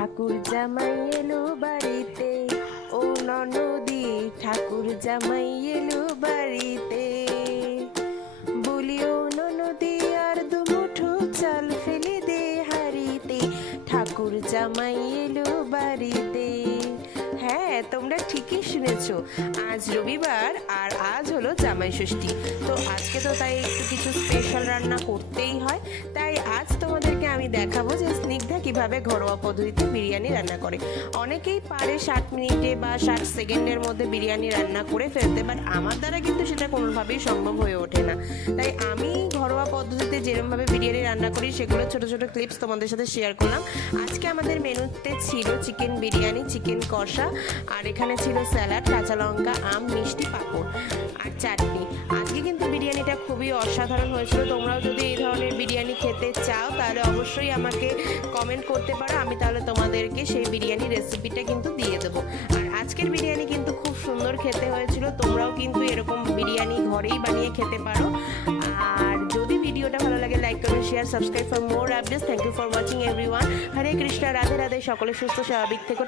ঠাকুর জামাই এলো বাড়িতে, ও ননদি ঠাকুর জামাই এলো বাড়িতে। বলি ও ননদি আর দুমুঠো চাল ফেলে দে হাঁড়িতে, ঠাকুর জামাই এলো বাড়িতে। হ্যাঁ, তোমরা ঠিকই শুনেছো, আজ রবিবার আর আজ হলো জামাই ষষ্ঠী। তো আজকে তো তাই একটু কিছু স্পেশাল রান্না করতেই হয়। তাই আজ তোমাদেরকে আমি দেখাবো যে স্নিগ্ধা কিভাবে ঘরোয়া পদ্ধতিতে বিরিয়ানি রান্না করে। অনেকেই পারে 60 মিনিটে বা 60 সেকেন্ডের মধ্যে বিরিয়ানি রান্না করে ফেলতে, বাট আমার দ্বারা কিন্তু সেটা কোনোভাবেই সম্ভব হয়ে ওঠে না। তাই আমি ঘরোয়া পদ্ধতিতে যেরকমভাবে বিরিয়ানি রান্না করি সেগুলো ছোট ছোট ক্লিপস তোমাদের সাথে শেয়ার করলাম। আজকে আমাদের মেনুতে ছিল চিকেন বিরিয়ানি, চিকেন কষা, আর এখানে ছিল স্যালাড, কাঁচা লঙ্কা, আম, মিষ্টি, পাঁপড় আর চাটনি। আজকে কিন্তু বিরিয়ানিটা খুবই অসাধারণ হয়েছিল। তোমরাও যদি এই ধরনের বিরিয়ানি খেতে চাও তাহলে অবশ্যই আমাকে কমেন্ট করতে পারো, আমি তাহলে তোমাদেরকে সেই বিরিয়ানি রেসিপিটা কিন্তু দিয়ে দেবো। আর আজকের বিরিয়ানি কিন্তু খুব সুন্দর খেতে হয়েছিল। তোমরাও কিন্তু এরকম বিরিয়ানি ঘরেই বানিয়ে খেতে পারো। আর যদি ভিডিওটা ভালো লাগে লাইক করবেন, share, subscribe for more updates. Thank you for watching everyone. Hare Krishna, Radhe Radhe. সকলে সুস্থ স্বাভাবিক থেকো।